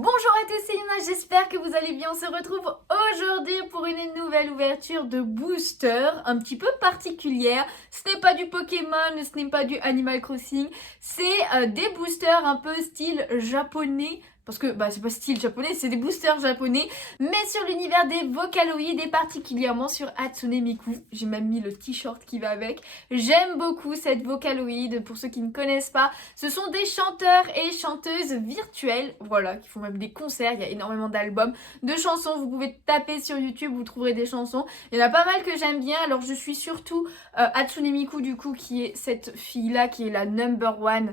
Bonjour à tous, c'est Lina, j'espère que vous allez bien. On se retrouve aujourd'hui pour une nouvelle ouverture de booster un petit peu particulière. Ce n'est pas du Pokémon, ce n'est pas du Animal Crossing, c'est des boosters un peu style japonais. Parce que c'est pas style japonais, c'est des boosters japonais, mais sur l'univers des Vocaloid et particulièrement sur Hatsune Miku. J'ai même mis le t-shirt qui va avec. J'aime beaucoup cette Vocaloid. Pour ceux qui ne connaissent pas, ce sont des chanteurs et chanteuses virtuelles, voilà, qui font même des concerts. Il y a énormément d'albums, de chansons. Vous pouvez taper sur YouTube, vous trouverez des chansons. Il y en a pas mal que j'aime bien. Alors je suis surtout Hatsune Miku du coup, qui est cette fille-là, qui est la number one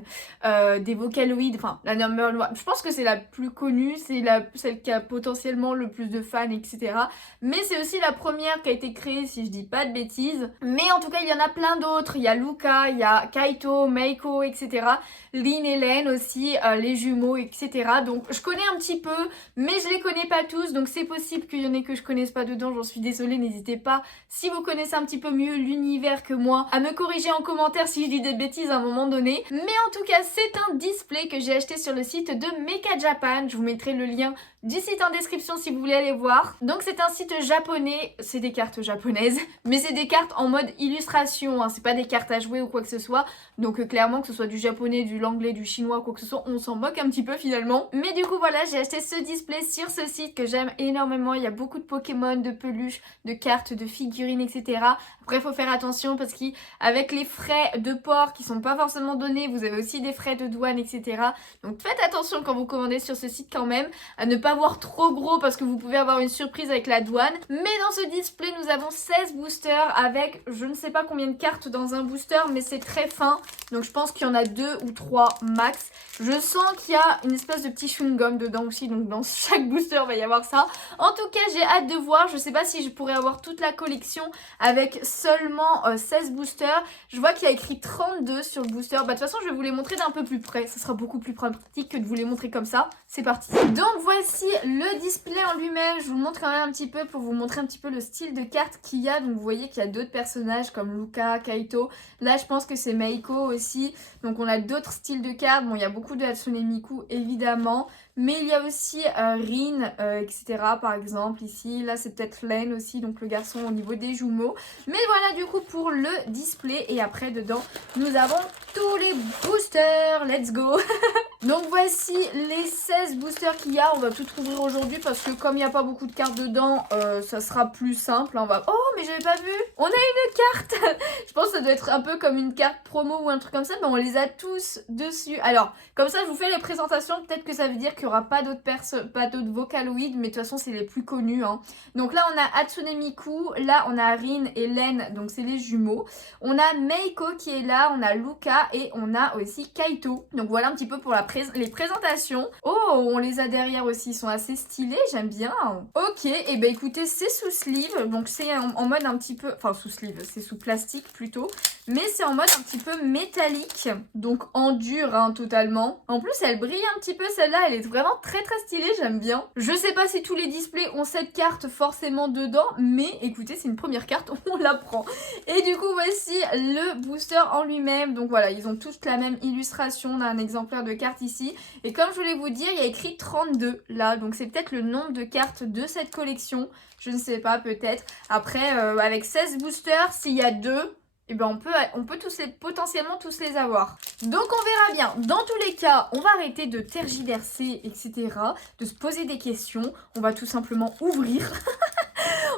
des Vocaloid. Enfin, la number one. Je pense que c'est la plus connue, c'est celle qui a potentiellement le plus de fans, etc. Mais c'est aussi la première qui a été créée, si je dis pas de bêtises. Mais en tout cas, il y en a plein d'autres. Il y a Luca, il y a Kaito, Meiko, etc. Lynn et Len aussi, les jumeaux, etc. Donc je connais un petit peu, mais je les connais pas tous. Donc c'est possible qu'il y en ait que je connaisse pas dedans. J'en suis désolée, n'hésitez pas, si vous connaissez un petit peu mieux l'univers que moi, à me corriger en commentaire si je dis des bêtises à un moment donné. Mais en tout cas, c'est un display que j'ai acheté sur le site de Mecha Japan. Je vous mettrai le lien du site en description si vous voulez aller voir. Donc c'est un site japonais, c'est des cartes japonaises, mais c'est des cartes en mode illustration, hein. C'est pas des cartes à jouer ou quoi que ce soit. Donc clairement, que ce soit du japonais, du l'anglais, du chinois, quoi que ce soit, on s'en moque un petit peu finalement. Mais du coup voilà, j'ai acheté ce display sur ce site que j'aime énormément. Il y a beaucoup de Pokémon, de peluches, de cartes, de figurines, etc. Après, il faut faire attention parce qu'avec les frais de port qui sont pas forcément donnés, vous avez aussi des frais de douane, etc. Donc faites attention quand vous commandez sur ce site quand même, à ne pas voir trop gros parce que vous pouvez avoir une surprise avec la douane. Mais dans ce display, nous avons 16 boosters avec je ne sais pas combien de cartes dans un booster, mais c'est très fin. Donc je pense qu'il y en a 2 ou 3 max. Je sens qu'il y a une espèce de petit chewing-gum dedans aussi, donc dans chaque booster il va y avoir ça. En tout cas, j'ai hâte de voir. Je sais pas si je pourrais avoir toute la collection avec seulement 16 boosters. Je vois qu'il y a écrit 32 sur le booster. De toute façon, je vais vous les montrer d'un peu plus près. Ça sera beaucoup plus pratique que de vous les montrer comme ça. C'est parti. Donc voici le display en lui-même. Je vous montre quand même un petit peu pour vous montrer un petit peu le style de carte qu'il y a. Donc vous voyez qu'il y a d'autres personnages comme Luca, Kaito. Là, je pense que c'est Meiko aussi. Donc on a d'autres styles de cartes. Bon, il y a beaucoup de Hatsune Miku évidemment. Mais il y a aussi Rin, etc. par exemple ici. Là, c'est peut-être Len aussi, donc le garçon au niveau des jumeaux. Mais voilà du coup pour le display. Et après, dedans, nous avons tous les boosters. Let's go. Donc voici les 16 boosters qu'il y a. On va tout ouvrir aujourd'hui parce que comme il n'y a pas beaucoup de cartes dedans, ça sera plus simple. On va... Oh, mais j'avais pas vu. On a une carte. Je pense que ça doit être un peu comme une carte promo ou un truc comme ça. Mais on les a tous dessus. Alors, comme ça, je vous fais les présentations. Peut-être que ça veut dire qu'il n'y aura pas d'autres Vocaloid. Mais de toute façon, c'est les plus connus. Hein. Donc là, on a Hatsune Miku. Là, on a Rin et Len. Donc c'est les jumeaux. On a Meiko qui est là. On a Luca. Et on a aussi Kaito. Donc voilà un petit peu pour les présentations. Oh, on les a derrière aussi, ils sont assez stylés, j'aime bien. Ok, et ben écoutez, c'est sous sleeve, donc c'est en mode un petit peu, enfin sous sleeve, c'est sous plastique plutôt, mais c'est en mode un petit peu métallique, donc en dur hein, totalement. En plus, elle brille un petit peu, celle-là, elle est vraiment très très stylée, j'aime bien. Je sais pas si tous les displays ont cette carte forcément dedans, mais écoutez, c'est une première carte, on la prend. Et du coup, voici le booster en lui-même, donc voilà, ils ont tous la même illustration, on a un exemplaire de carte ici. Et comme je voulais vous dire, il y a écrit 32 là. Donc c'est peut-être le nombre de cartes de cette collection. Je ne sais pas, peut-être. Après, avec 16 boosters, s'il y a 2, eh ben on peut potentiellement tous les avoir. Donc on verra bien. Dans tous les cas, on va arrêter de tergiverser, etc. De se poser des questions. On va tout simplement ouvrir.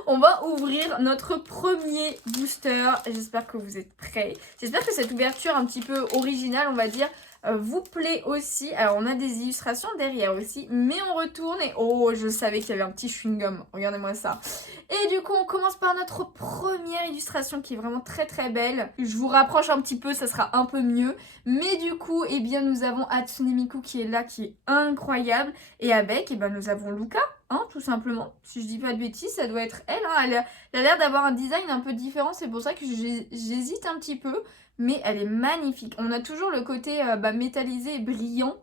On va ouvrir notre premier booster. J'espère que vous êtes prêts. J'espère que cette ouverture un petit peu originale, on va dire, vous plaît aussi. Alors on a des illustrations derrière aussi, mais on retourne et oh, je savais qu'il y avait un petit chewing-gum, regardez-moi ça. Et du coup on commence par notre première illustration qui est vraiment très très belle. Je vous rapproche un petit peu, ça sera un peu mieux. Mais du coup, eh bien nous avons Hatsune Miku qui est là, qui est incroyable. Et avec, eh ben, nous avons Luca, hein, tout simplement. Si je dis pas de bêtises, ça doit être elle, hein. Elle a l'air d'avoir un design un peu différent, c'est pour ça que j'hésite un petit peu. Mais elle est magnifique. On a toujours le côté métallisé et brillant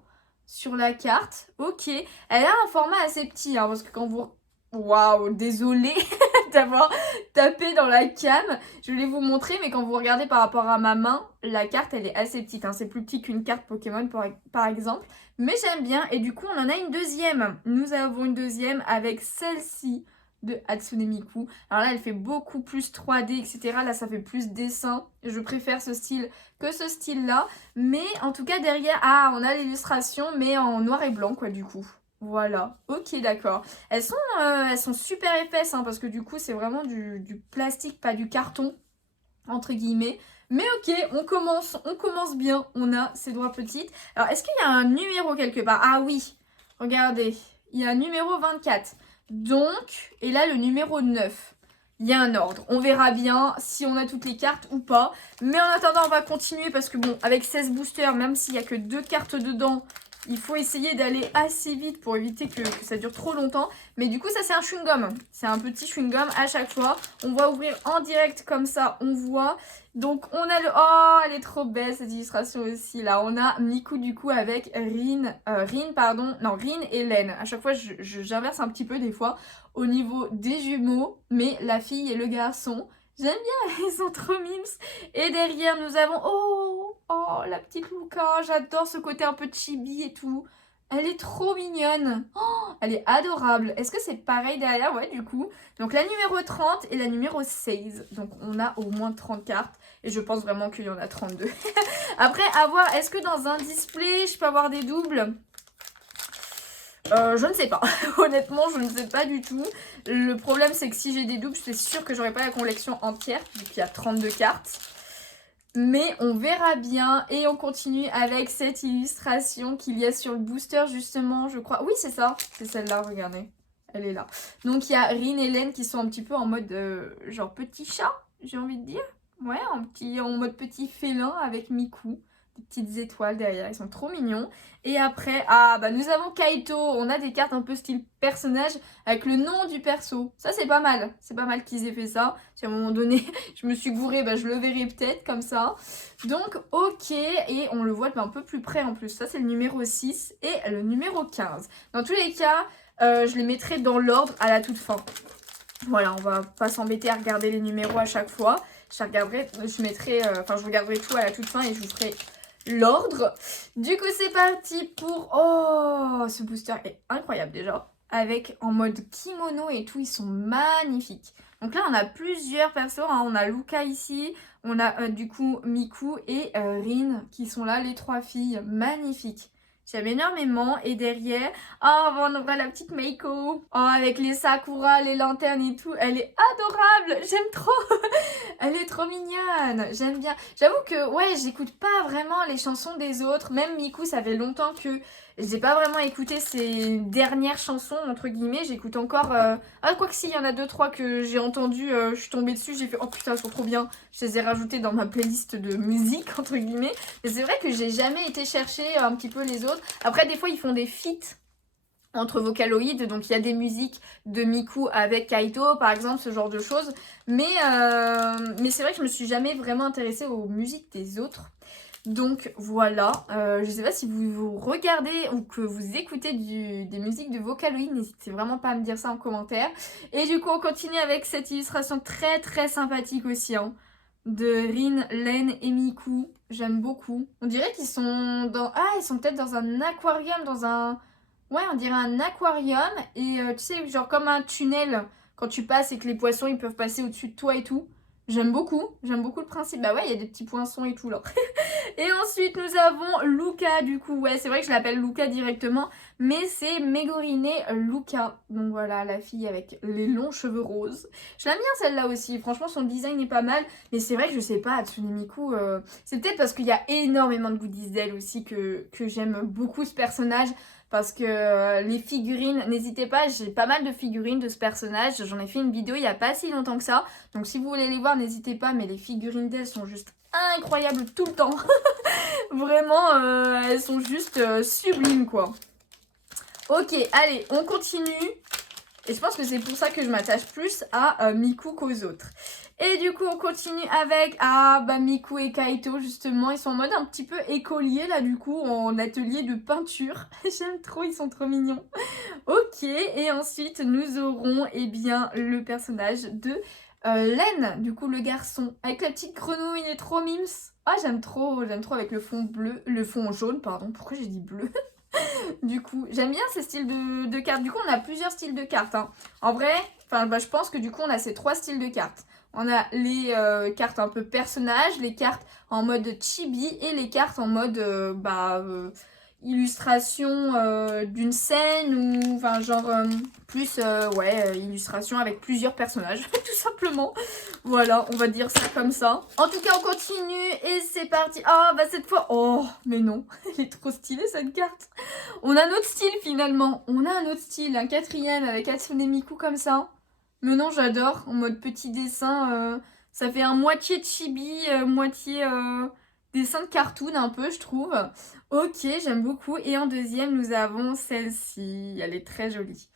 sur la carte. Ok. Elle a un format assez petit, hein, parce que quand vous... Waouh, désolée d'avoir tapé dans la cam. Je vais vous montrer, mais quand vous regardez par rapport à ma main, la carte, elle est assez petite. Hein. C'est plus petit qu'une carte Pokémon, par exemple. Mais j'aime bien. Et du coup, on en a une deuxième. Nous avons une deuxième avec celle-ci de Hatsune Miku. Alors là, elle fait beaucoup plus 3D, etc. Là, ça fait plus dessin. Je préfère ce style que ce style-là. Mais en tout cas, derrière, on a l'illustration, mais en noir et blanc, quoi, du coup. Voilà, ok, d'accord. Elles sont super épaisses, hein, parce que du coup, c'est vraiment du plastique, pas du carton, entre guillemets. Mais ok, on commence bien. On a ces doigts petites. Alors, est-ce qu'il y a un numéro quelque part? Ah oui, regardez, il y a un numéro 24. Donc, et là, le numéro 9. Il y a un ordre. On verra bien si on a toutes les cartes ou pas. Mais en attendant, on va continuer parce que bon, avec 16 boosters, même s'il n'y a que 2 cartes dedans, il faut essayer d'aller assez vite pour éviter que ça dure trop longtemps. Mais du coup, ça, c'est un chewing-gum. C'est un petit chewing-gum à chaque fois. On va ouvrir en direct comme ça, on voit. Donc, on a le... Oh, elle est trop belle, cette illustration aussi. Là, on a Miku, du coup, avec Rin et Len. À chaque fois, j'inverse un petit peu, des fois, au niveau des jumeaux. Mais la fille et le garçon... J'aime bien, ils sont trop mimes. Et derrière, nous avons... Oh, la petite Luca. J'adore ce côté un peu chibi et tout. Elle est trop mignonne. Oh, elle est adorable. Est-ce que c'est pareil derrière? Ouais, du coup. Donc, la numéro 30 et la numéro 16. Donc, on a au moins 30 cartes. Et je pense vraiment qu'il y en a 32. Après, à voir, est-ce que dans un display, je peux avoir des doubles? Je ne sais pas. Honnêtement, je ne sais pas du tout. Le problème, c'est que si j'ai des doubles, je suis sûre que j'aurai pas la collection entière, vu qu'il y a 32 cartes. Mais on verra bien. Et on continue avec cette illustration qu'il y a sur le booster, justement, je crois. Oui, c'est ça. C'est celle-là, regardez. Elle est là. Donc, il y a Rin et Len qui sont un petit peu en mode, genre, petit chat, j'ai envie de dire. Ouais, en mode petit félin avec Miku. Des petites étoiles derrière, ils sont trop mignons. Et après, nous avons Kaito. On a des cartes un peu style personnage avec le nom du perso. Ça, c'est pas mal. C'est pas mal qu'ils aient fait ça. Si à un moment donné, je me suis gourée, je le verrai peut-être comme ça. Donc, ok. Et on le voit un peu plus près en plus. Ça, c'est le numéro 6 et le numéro 15. Dans tous les cas, je les mettrai dans l'ordre à la toute fin. Voilà, on va pas s'embêter à regarder les numéros à chaque fois. Je regarderai tout à la toute fin et je vous ferai l'ordre. Du coup, c'est parti pour... Oh, ce booster est incroyable déjà. Avec en mode kimono et tout, ils sont magnifiques. Donc là, on a plusieurs persos. Hein. On a Luca ici, on a du coup Miku et Rin qui sont là, les 3 filles. Magnifiques. J'aime énormément. Et derrière, on aura la petite Meiko. Oh, avec les sakura, les lanternes et tout. Elle est adorable. J'aime trop. Elle est trop mignonne. J'aime bien. J'avoue que, ouais, j'écoute pas vraiment les chansons des autres. Même Miku, ça fait longtemps que j'ai pas vraiment écouté ses dernières chansons, entre guillemets. J'écoute encore... quoi que si, il y en a 2-3 que j'ai entendu. Je suis tombée dessus. J'ai fait, oh putain, elles sont trop bien. Je les ai rajoutées dans ma playlist de musique, entre guillemets. Mais c'est vrai que j'ai jamais été chercher un petit peu les autres. Après, des fois, ils font des feats entre Vocaloid, donc il y a des musiques de Miku avec Kaito, par exemple, ce genre de choses. Mais c'est vrai que je me suis jamais vraiment intéressée aux musiques des autres. Donc voilà, je sais pas si vous regardez ou que vous écoutez des musiques de Vocaloid, n'hésitez vraiment pas à me dire ça en commentaire. Et du coup, on continue avec cette illustration très très sympathique aussi, hein, de Rin, Len et Miku. J'aime beaucoup. On dirait qu'ils sont dans... Ah, ils sont peut-être dans un aquarium, dans un... Ouais, on dirait un aquarium et tu sais, genre comme un tunnel quand tu passes et que les poissons ils peuvent passer au-dessus de toi et tout. J'aime beaucoup le principe. Bah ouais, il y a des petits poinçons et tout là. Et ensuite, nous avons Luca du coup. Ouais, c'est vrai que je l'appelle Luca directement, mais c'est Megorine Luca. Donc voilà, la fille avec les longs cheveux roses. Je l'aime bien celle-là aussi. Franchement, son design est pas mal. Mais c'est vrai que je sais pas, Hatsune Miku, c'est peut-être parce qu'il y a énormément de goodies d'elle aussi que j'aime beaucoup ce personnage. Parce que les figurines, n'hésitez pas, j'ai pas mal de figurines de ce personnage. J'en ai fait une vidéo il n'y a pas si longtemps que ça. Donc si vous voulez les voir, n'hésitez pas. Mais les figurines d'elle sont juste incroyables tout le temps. Vraiment, elles sont juste sublimes quoi. Ok, allez, on continue. Et je pense que c'est pour ça que je m'attache plus à Miku qu'aux autres. Et du coup, on continue avec Miku et Kaito, justement. Ils sont en mode un petit peu écolier, là, du coup, en atelier de peinture. J'aime trop, ils sont trop mignons. Ok, et ensuite, nous aurons, le personnage de Len, du coup, le garçon. Avec la petite grenouille, il est trop mimes. Ah, j'aime trop avec le fond bleu, le fond jaune, pardon. Pourquoi j'ai dit bleu? Du coup, j'aime bien ces styles de cartes. Du coup, on a plusieurs styles de cartes. Hein. En vrai, je pense que du coup, on a ces 3 styles de cartes. On a les cartes un peu personnages, les cartes en mode chibi et les cartes en mode illustration d'une scène ou plus illustration avec plusieurs personnages tout simplement. Voilà, on va dire ça comme ça. En tout cas, on continue et c'est parti. Ah bah cette fois, oh mais non, elle est trop stylée cette carte. On a un autre style finalement. On a un autre style, un 4e avec Hatsune Miku comme ça. Mais non, j'adore, en mode petit dessin. Ça fait un moitié chibi, moitié dessin de cartoon un peu, je trouve. Ok, j'aime beaucoup. Et en deuxième, nous avons celle-ci. Elle est très jolie.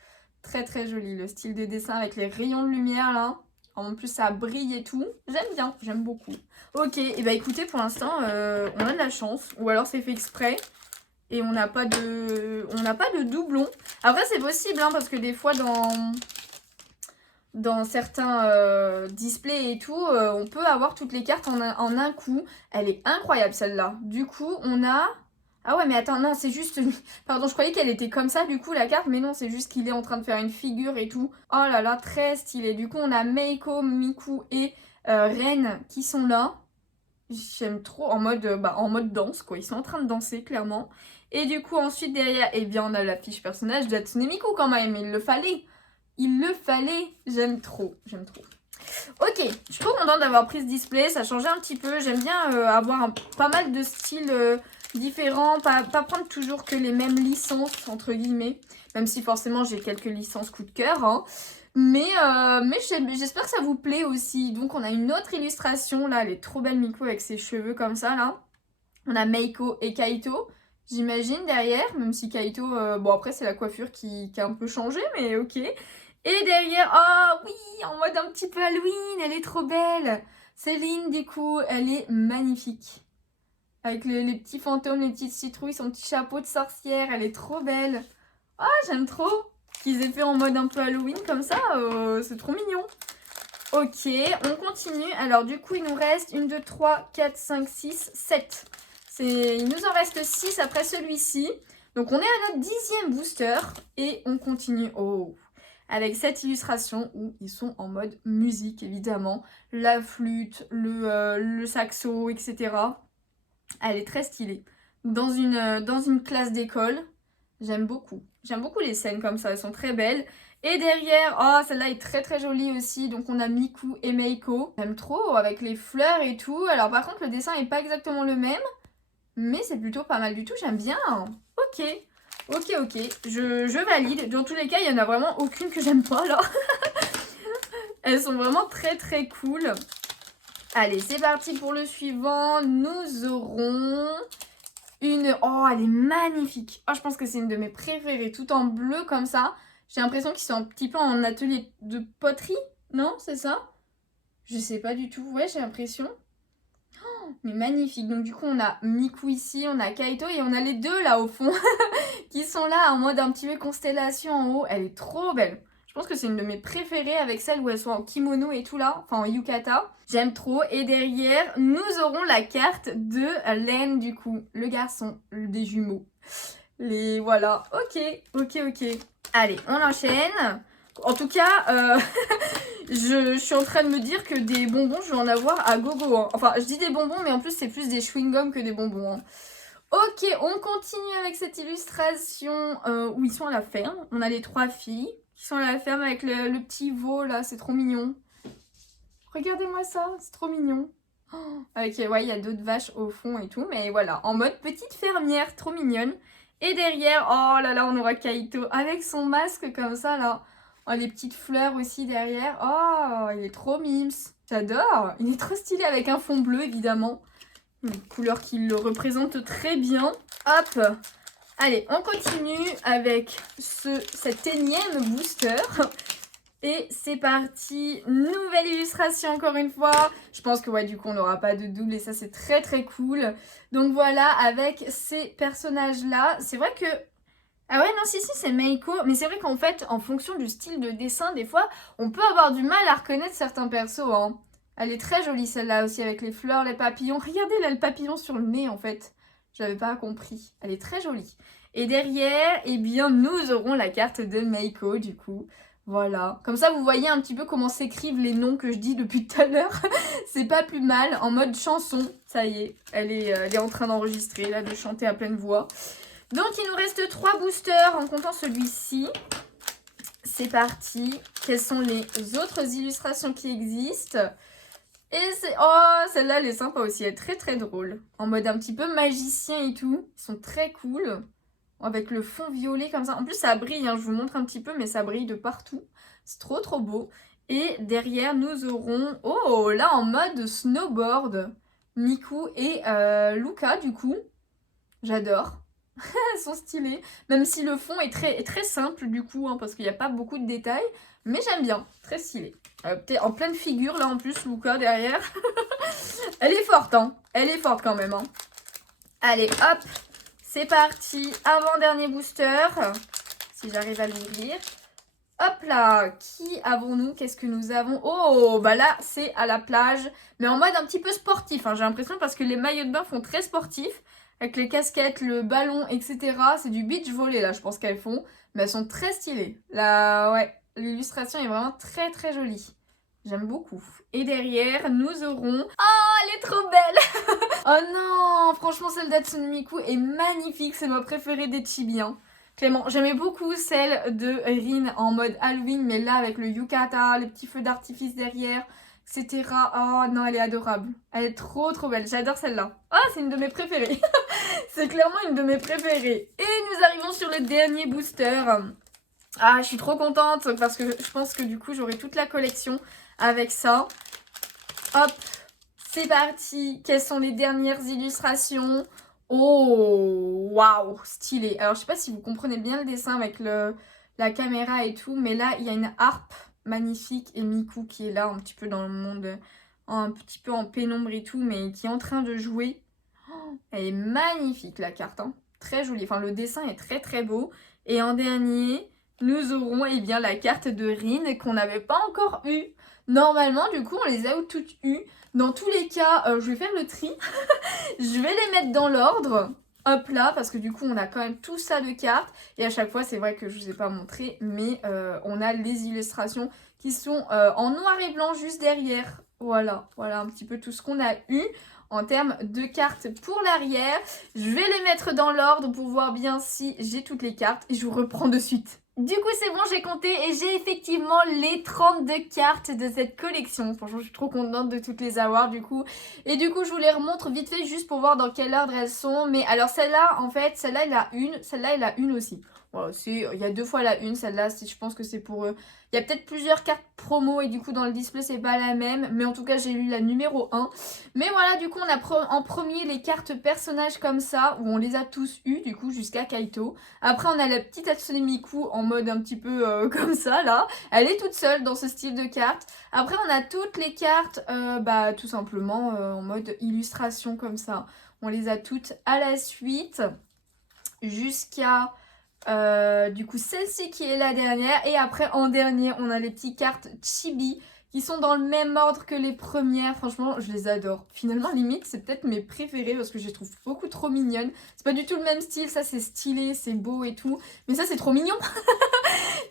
Très très jolie. Le style de dessin avec les rayons de lumière là. En plus, ça brille et tout. J'aime bien, j'aime beaucoup. Ok, et bah écoutez, pour l'instant, on a de la chance. Ou alors c'est fait exprès. Et on n'a pas de doublon. Après, c'est possible, hein, parce que des fois, dans certains displays et tout, on peut avoir toutes les cartes en un coup. Elle est incroyable, celle-là. Du coup, on a... Ah ouais, mais attends, non, c'est juste... Pardon, je croyais qu'elle était comme ça, du coup, la carte. Mais non, c'est juste qu'il est en train de faire une figure et tout. Oh là là, très stylé. Du coup, on a Meiko, Miku et Ren qui sont là. J'aime trop en mode danse, quoi. Ils sont en train de danser, clairement. Et du coup, ensuite, derrière, eh bien, on a la fiche personnage d'Hatsune Miku, quand même. Il le fallait. Il le fallait. J'aime trop. J'aime trop. Ok, je suis trop contente d'avoir pris ce display. Ça changeait un petit peu. J'aime bien avoir pas mal de styles différents. Pas prendre toujours que les mêmes licences, entre guillemets. Même si forcément, j'ai quelques licences coup de cœur, hein. Mais j'espère que ça vous plaît aussi. Donc on a une autre illustration là, elle est trop belle Miku avec ses cheveux comme ça là. On a Meiko et Kaito, j'imagine derrière, même si Kaito, bon après c'est la coiffure qui a un peu changé, mais ok. Et derrière, oh oui, en mode un petit peu Halloween, elle est trop belle. Céline du coup, elle est magnifique. Avec les petits fantômes, les petites citrouilles, son petit chapeau de sorcière, elle est trop belle. Ah, j'aime trop qu'ils aient fait en mode un peu Halloween comme ça, c'est trop mignon. Ok, on continue. Alors du coup, il nous reste 1, 2, 3, 4, 5, 6, 7. Il nous en reste 6 après celui-ci. Donc on est à notre 10e booster et on continue. Oh, avec cette illustration où ils sont en mode musique évidemment. La flûte, le saxo, etc. Elle est très stylée. Dans une classe d'école. J'aime beaucoup. J'aime beaucoup les scènes comme ça, elles sont très belles. Et derrière, oh, celle-là est très très jolie aussi. Donc on a Miku et Meiko. J'aime trop, avec les fleurs et tout. Alors par contre, le dessin n'est pas exactement le même. Mais c'est plutôt pas mal du tout, j'aime bien. Ok, ok. Je valide. Dans tous les cas, il n'y en a vraiment aucune que j'aime pas là. Elles sont vraiment très très cool. Allez, c'est parti pour le suivant. Nous aurons... Oh, elle est magnifique. Oh, je pense que c'est une de mes préférées, tout en bleu comme ça. J'ai l'impression qu'ils sont un petit peu en atelier de poterie, non? C'est ça? Je sais pas du tout. Ouais, j'ai l'impression. Oh, mais magnifique. Donc du coup, on a Miku ici, on a Kaito et on a les deux là au fond qui sont là en mode un petit peu constellation en haut. Elle est trop belle. Je pense que c'est une de mes préférées avec celle où elles sont en kimono et tout là, enfin en yukata. J'aime trop. Et derrière, nous aurons la carte de Len du coup, le garçon des jumeaux. Voilà, ok. Allez, on enchaîne. En tout cas, je suis en train de me dire que des bonbons, je vais en avoir à gogo. Hein. Enfin, je dis des bonbons, mais en plus, c'est plus des chewing-gums que des bonbons. Hein. Ok, on continue avec cette illustration où ils sont à la ferme. On a les 3 filles qui sont à la ferme avec le petit veau là, c'est trop mignon. Regardez-moi ça, c'est trop mignon. Oh, ok, ouais, il y a d'autres vaches au fond et tout, mais voilà, en mode petite fermière, trop mignonne. Et derrière, oh là là, on aura Kaito avec son masque comme ça là. Oh, les petites fleurs aussi derrière. Oh, il est trop mimes. J'adore. Il est trop stylé avec un fond bleu évidemment. Une couleur qui le représente très bien. Hop. Allez, on continue avec cet énième booster. Et c'est parti, nouvelle illustration encore une fois. Je pense que ouais, du coup on n'aura pas de double et ça c'est très très cool. Donc voilà, avec ces personnages là, c'est vrai que... Ah ouais, non, si, c'est Meiko. Mais c'est vrai qu'en fait, en fonction du style de dessin, des fois, on peut avoir du mal à reconnaître certains persos. Hein. Elle est très jolie celle-là aussi, avec les fleurs, les papillons. Regardez là, le papillon sur le nez en fait. J'avais pas compris. Elle est très jolie. Et derrière, eh bien, nous aurons la carte de Meiko, du coup. Voilà. Comme ça, vous voyez un petit peu comment s'écrivent les noms que je dis depuis tout à l'heure. C'est pas plus mal. En mode chanson, ça y est. Elle est en train d'enregistrer, là, de chanter à pleine voix. Donc, il nous reste 3 boosters en comptant celui-ci. C'est parti. Quelles sont les autres illustrations qui existent? Et c'est... Oh, celle-là, elle est sympa aussi. Elle est très, très drôle. En mode un petit peu magicien et tout. Ils sont très cool. Avec le fond violet comme ça. En plus, ça brille. Hein. Je vous montre un petit peu, mais ça brille de partout. C'est trop, trop beau. Et derrière, nous aurons... Oh, là, en mode snowboard. Miku et Luca, du coup. J'adore. Elles sont stylées. Même si le fond est très simple, du coup, hein, parce qu'il n'y a pas beaucoup de détails. Mais j'aime bien. Très stylé. Peut-être en pleine figure, là, en plus, Luca, derrière. Elle est forte, hein. Elle est forte, quand même, hein. Allez, hop. C'est parti. Avant-dernier booster. Si j'arrive à l'ouvrir. Hop là. Qui avons-nous? Qu'est-ce que nous avons? Oh, bah là, c'est à la plage. Mais en mode un petit peu sportif, hein, j'ai l'impression, parce que les maillots de bain font très sportifs. Avec les casquettes, le ballon, etc. C'est du beach volley, là, je pense qu'elles font. Mais elles sont très stylées. Là, ouais, l'illustration est vraiment très, très jolie. J'aime beaucoup. Et derrière, nous aurons... Oh, elle est trop belle. Oh non, franchement, celle d'Hatsune Miku est magnifique. C'est ma préférée des Chibi, hein. Clément, j'aimais beaucoup celle de Rin en mode Halloween, mais là, avec le yukata, les petits feux d'artifice derrière... etc. Oh non, elle est adorable. Elle est trop trop belle. J'adore celle-là. Ah, c'est une de mes préférées. C'est clairement une de mes préférées. Et nous arrivons sur le dernier booster. Ah, je suis trop contente parce que je pense que du coup, j'aurai toute la collection avec ça. Hop, c'est parti. Quelles sont les dernières illustrations? Oh, waouh, stylé. Alors, je sais pas si vous comprenez bien le dessin avec la caméra et tout, mais là, il y a une harpe magnifique et Miku qui est là un petit peu dans le monde, un petit peu en pénombre et tout, mais qui est en train de jouer. Oh, elle est magnifique la carte, hein. Très jolie, enfin le dessin est très très beau. Et en dernier, nous aurons eh bien la carte de Rin qu'on n'avait pas encore eue. Normalement, du coup, on les a toutes eues. Dans tous les cas, je vais faire le tri. Je vais les mettre dans l'ordre. Hop là, parce que du coup on a quand même tout ça de cartes. Et à chaque fois, c'est vrai que je ne vous ai pas montré, mais on a les illustrations qui sont en noir et blanc juste derrière. Voilà un petit peu tout ce qu'on a eu en termes de cartes pour l'arrière. Je vais les mettre dans l'ordre pour voir bien si j'ai toutes les cartes et je vous reprends de suite. Du coup, c'est bon, j'ai compté et j'ai effectivement les 32 cartes de cette collection. Franchement, je suis trop contente de toutes les avoir du coup. Et du coup, je vous les remontre vite fait juste pour voir dans quel ordre elles sont. Mais alors celle-là, en fait, celle-là, elle a une. Celle-là, elle a une aussi. Voilà, il y a 2 fois la une. Celle-là, je pense que c'est pour eux. Il y a peut-être plusieurs cartes promo et du coup, dans le display, c'est pas la même. Mais en tout cas, j'ai lu la numéro 1. Mais voilà, du coup, on a en premier les cartes personnages comme ça, où on les a tous eues, du coup, jusqu'à Kaito. Après, on a la petite Hatsune Miku en mode un petit peu comme ça, là. Elle est toute seule dans ce style de carte. Après, on a toutes les cartes, tout simplement en mode illustration comme ça. On les a toutes à la suite, jusqu'à... du coup, celle-ci qui est la dernière. Et après, en dernier, on a les petites cartes Chibi qui sont dans le même ordre que les premières. Franchement, je les adore. Finalement, limite, c'est peut-être mes préférées parce que je les trouve beaucoup trop mignonnes. C'est pas du tout le même style. Ça, c'est stylé, c'est beau et tout. Mais ça, c'est trop mignon.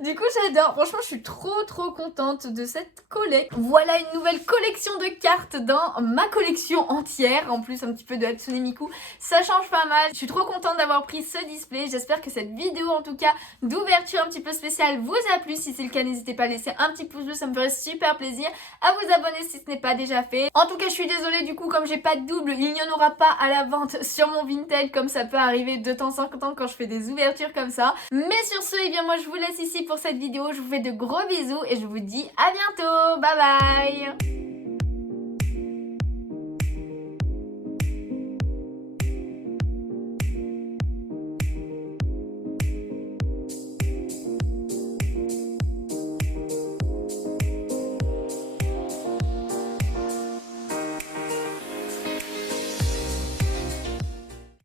Du coup, j'adore. Franchement, je suis trop trop contente de cette collection. Voilà une nouvelle collection de cartes dans ma collection entière. En plus, un petit peu de Hatsune Miku. Ça change pas mal. Je suis trop contente d'avoir pris ce display. J'espère que cette vidéo, en tout cas, d'ouverture un petit peu spéciale vous a plu. Si c'est le cas, n'hésitez pas à laisser un petit pouce bleu. Ça me ferait super plaisir. À vous abonner si ce n'est pas déjà fait. En tout cas, je suis désolée du coup, comme j'ai pas de double, il n'y en aura pas à la vente sur mon Vinted, comme ça peut arriver de temps en temps quand je fais des ouvertures comme ça. Mais sur ce, eh bien moi je vous laisse ici pour cette vidéo. Je vous fais de gros bisous et je vous dis à bientôt. Bye bye.